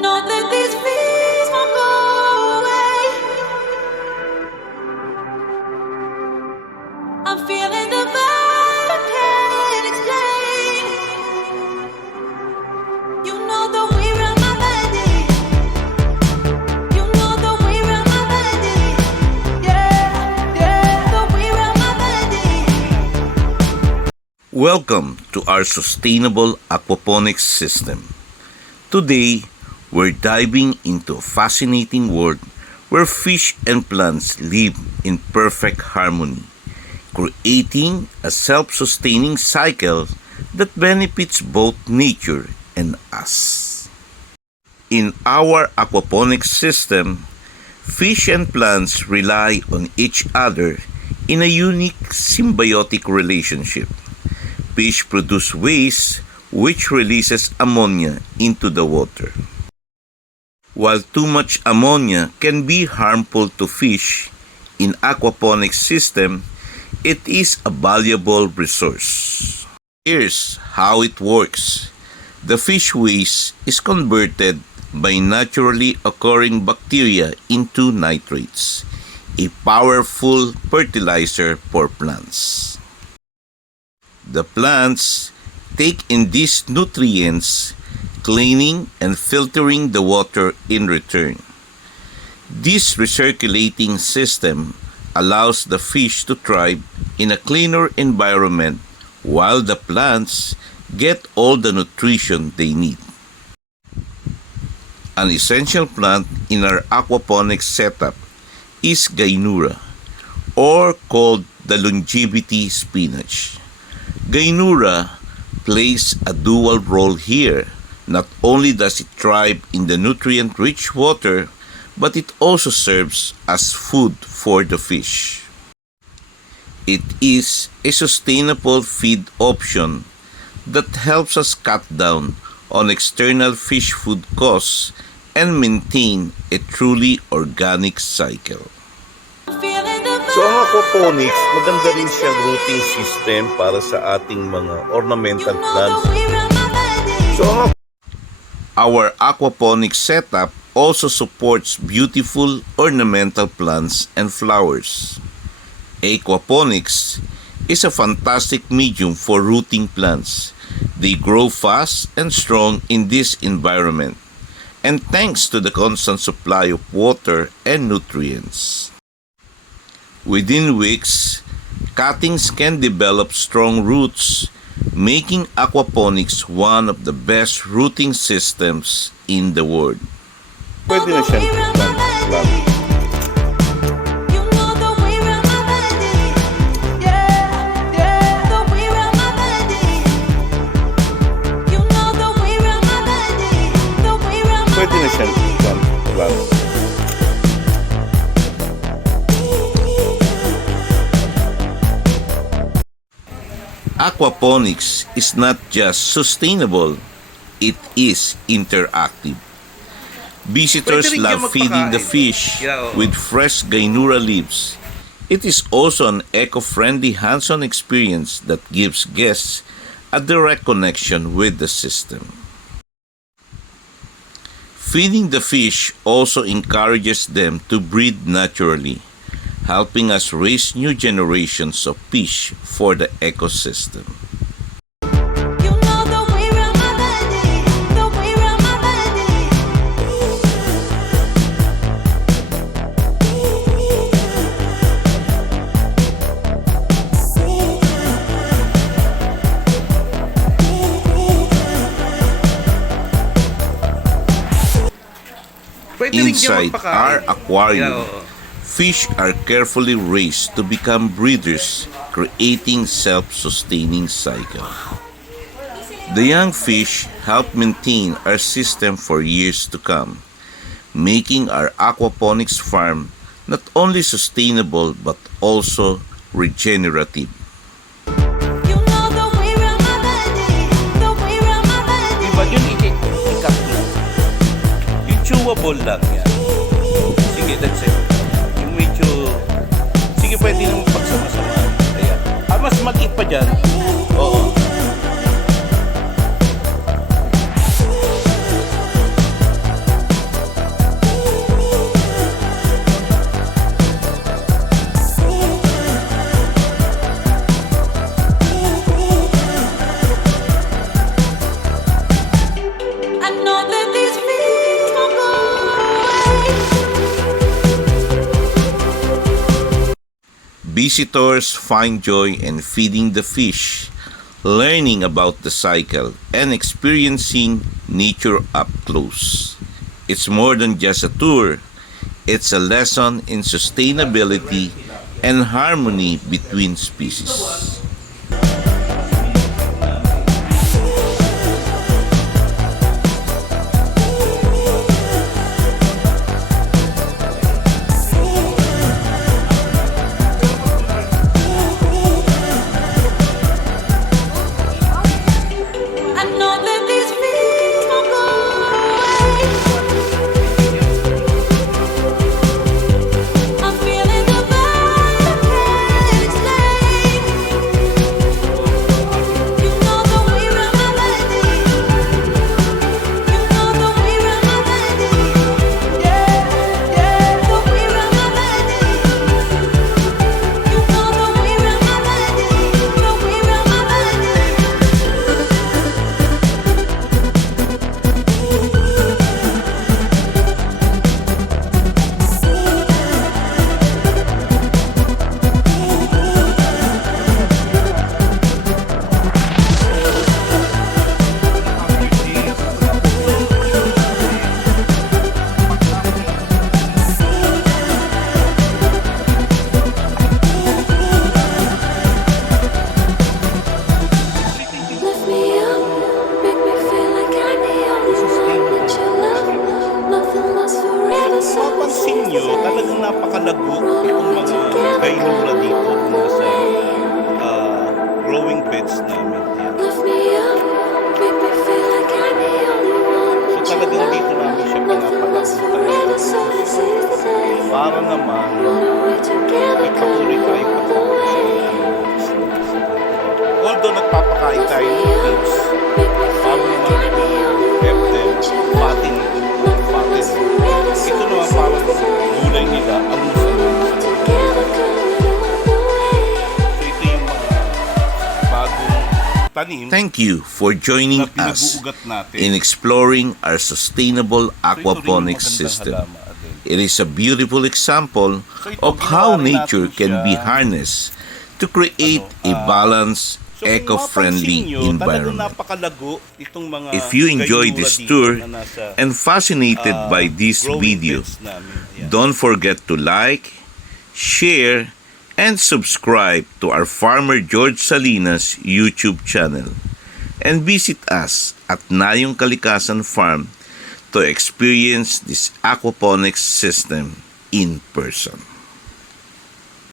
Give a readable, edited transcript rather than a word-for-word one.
know that these fears won't go away. I'm feeling the vibe I can't explain. You know the way around my body. You know the way around my body. Yeah, yeah, the way around my body. Welcome to our sustainable aquaponics system. Today, we're diving into a fascinating world where fish and plants live in perfect harmony, creating a self-sustaining cycle that benefits both nature and us. In our aquaponics system, fish and plants rely on each other in a unique symbiotic relationship. Fish produce waste which releases ammonia into the water. While too much ammonia can be harmful to fish, in aquaponics system, it is a valuable resource. Here's how it works. The fish waste is converted by naturally occurring bacteria into nitrates, a powerful fertilizer for plants. The plants take in these nutrients, cleaning and filtering the water in return. This recirculating system allows the fish to thrive in a cleaner environment while the plants get all the nutrition they need. An essential plant in our aquaponics setup is Gynura, or called the longevity spinach. Gynura plays a dual role here. Not only does it thrive in the nutrient-rich water, but it also serves as food for the fish. It is a sustainable feed option that helps us cut down on external fish food costs and maintain a truly organic cycle. So ang aquaponics, maganda rin siyang rooting system para sa ating mga ornamental plants. So our aquaponics setup also supports beautiful ornamental plants and flowers. Aquaponics is a fantastic medium for rooting plants. They grow fast and strong in this environment, and thanks to the constant supply of water and nutrients. Within weeks, cuttings can develop strong roots, making aquaponics one of the best rooting systems in the world. pwede na siyang plant. Pwede na siyang plant. Aquaponics is not just sustainable, it is interactive. Visitors love feeding the fish with fresh Gynura leaves. It is also an eco-friendly hands-on experience that gives guests a direct connection with the system. Feeding the fish also encourages them to breed naturally, helping us raise new generations of fish for the ecosystem. Inside our aquarium, fish are carefully raised to become breeders, creating self-sustaining cycle. The young fish help maintain our system for years to come, making our aquaponics farm not only sustainable but also regenerative. Diba yun ikat mo? Yung chewable lang yan. Sige, that's it. Yung medyo... Sige, pwede nang pagsama-sama. Ayan. Mas mag-eat pa dyan. Oo. Visitors find joy in feeding the fish, learning about the cycle, and experiencing nature up close. It's more than just a tour, it's a lesson in sustainability and harmony between species. I know that these feelings won't go away. I'm feeling the vibe I can't explain. You know the way around my body. You know the way around my body. Yeah, yeah, the way around my body. You know the way around my body. The way around my body. Lift me up, make me feel like I'm the only one that you love. Nothing lasts forever, so Mapansin nyo, talagang napakalago itong mga Gynura dito sa growing beds namin. Yan. lift me up, make me feel like I'm the only one that So you talagang love. dito namin siya Nothing lasts forever, so this is the day. para naman Run away together, ipapurify all pa the way. Although nagpapakain tayo ng pigs, Make me feel para like naman I'm the only help one them that you love. fatting. Nothing lasts forever, so Ito naman this parang is the day. gulay nila, almusal. Together, good all the way. So ito yung mga bagong tanim Thank you for joining na us pinag-uugat natin. in exploring our sustainable So ito rin yung aquaponics magandang system. halaman din. It is a beautiful example So ito, of how ginawa rin nature natin can be siya, harnessed to create a balanced, So kung eco-friendly mapansin nyo, talagang environment. napakalago itong mga If you enjoyed Gynura this dito tour na nasa, and fascinated by this growing video, beds namin. Yan. don't forget to like, share, and subscribe to our Farmer George Salinas YouTube channel. And visit us at Nayong Kalikasan Farm to experience this aquaponics system in person.